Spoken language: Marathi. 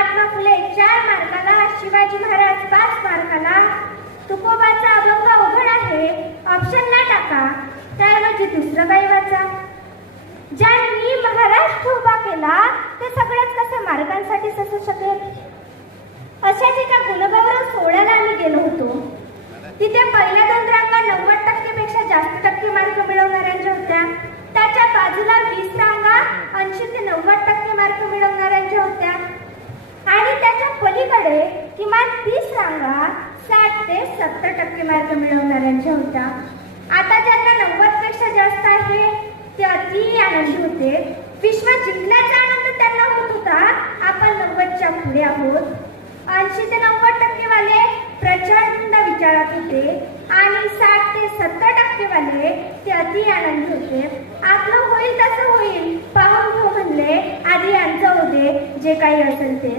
महात्मा फुले 4 मार्काला, शिवाजी महाराज 5 मार्काला, तुकोबाचा अभंग अवघड आहे, ऑप्शनला टाका, त्याऐवजी दुसरं काही वाचा. ज्यांनी महाराष्ट्र उभा केला ते सगळेच कसे मार्गांसाठीच असू शकेल. अशाच एका गुणगौरव सोहळ्याला आम्ही गेलो होतो. तिथे पहिल्या 2 रांगा 90% पेक्षा जास्त टक्के मार्क मिळवणाऱ्यांच्या होत्या. त्याच्या बाजूला 20 रांगा 80 ते 90% मार्क मिळवणाऱ्यांच्या होत्या आणि त्याच्या पलीकडे किमान 30 रांगा 60 ते 70% मार्क मिळवणाऱ्यांच्या होत्या. आता ज्यांना 90 पेक्षा जास्त आहे ते अति आनंदी होते. विश्व जिंकल्याचा आनंद त्यांना होत होता. आपण 90च्या पुढे आहोत. 80 ते 90% वाले प्रचंड विचारात होते आणि 60 ते 70% वाले ते अति आनंदी होते. आपलं होईल तसं होईल, पाहून घेऊ म्हणले, आधी यांचं होते जे काही असेल ते.